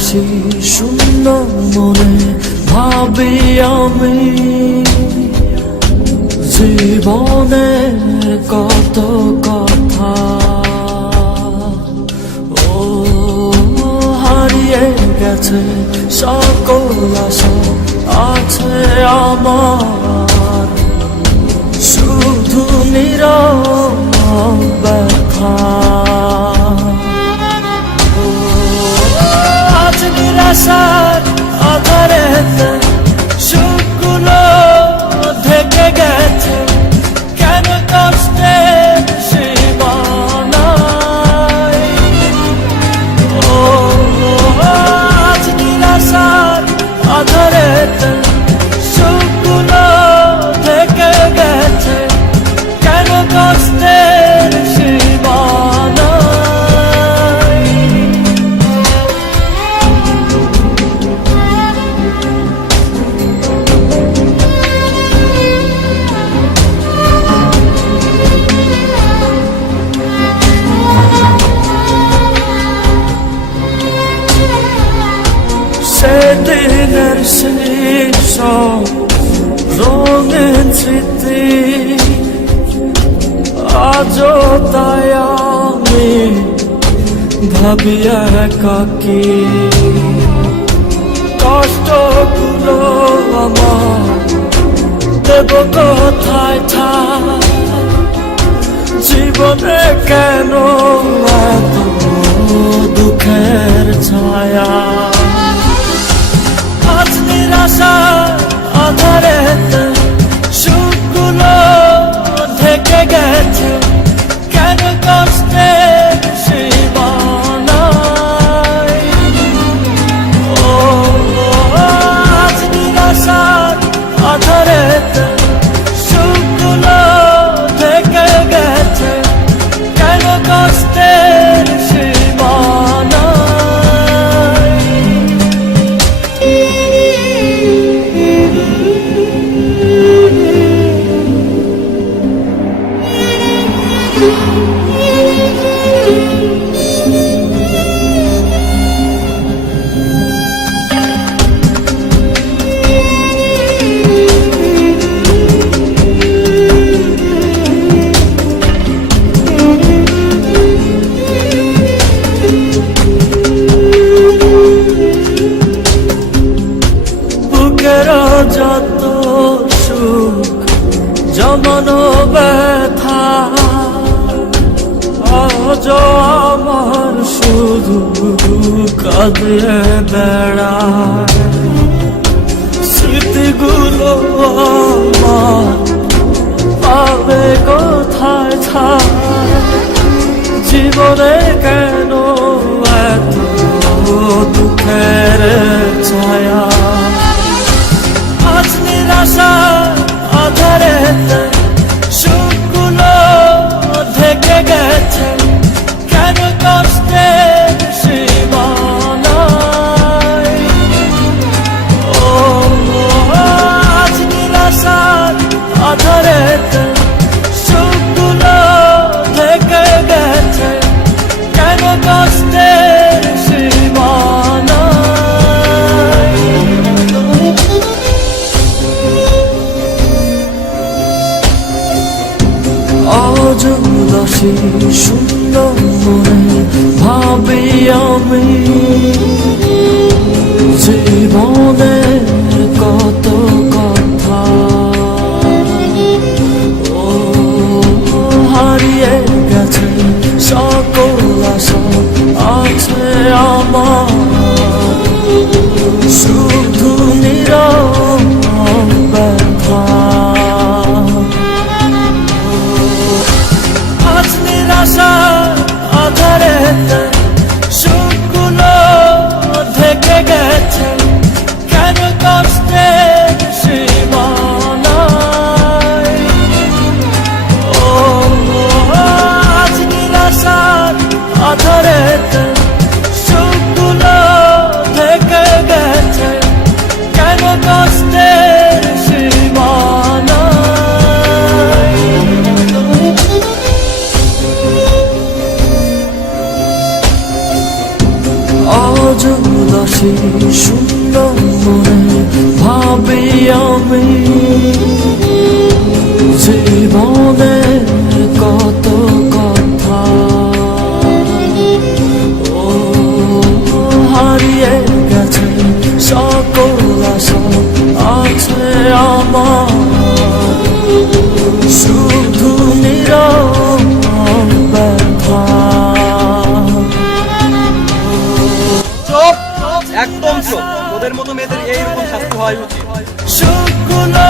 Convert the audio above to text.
উদাসী শূন্য মনে ভাবি আমি জীবনের কত কথা। ও হারিয়ে গেছে সকল আশা আছে আমার, শুধু নীরব ব্যথা। আজ নিরাশার আধারেতে সুখগুলো থেকে গেছে, কেন কষ্টের সীমানায়। ও আজ নিরাশার আধারেতে সুখগুলো থেকে গেছে, কেন কষ্টের সীমানায়। সেদিনের শেষ রঙিন স্মৃতি আজও তাই আমি ভাবি একাকী। কষ্টগুলো আমার দেব কোথায় ঠাই, জীবনে কেন এত দুঃখের ছায়া। আজ নিরাশার আধারেতে সুখগুলো থেকে গেছে, কেন কষ্টের সীমানায়। ও আজ নিরাশার আধারেতে সুখগুলো থেকে গেছে, কেন কষ্টের সীমানায়। যত সুখ জমানো ব্যথা, আজ আমার শুধু কাঁদিয়ে বেড়ায়। স্মৃতিগুলো আমার পাবে কোথায় ছায়, জীবনে কেন এত দুঃখের ছায়া। আজ নিরাশার আধারেতে সুখগুলো থেকে গেছে, কেন কষ্টের সীমানায়। ও আজ নিরাশার আধারেতে সুখগুলো থেকে গেছে, কেন কষ্টের সীমানায়। আজ উদাসী শূন্য মনে ভাবি আমি জীবনের কত কথা। ও হারিয়ে গেছে সকল আশা আছে আমার, শুধু নীরব ব্যথা। আজ নিরাশার আধারেতে সুখগুলো থেকে গেছে, কেন কষ্ট ভাবি আমি জীবনের কত কথা, ও হারিয়ে গেছে সকল আশা আছে আমার, শুধু নীরব ব্যথা। চুপ, একদম চুপ। তোদের মতো মেয়েদের এইরকম শাস্তি হওয়াই উচিত। শুকনো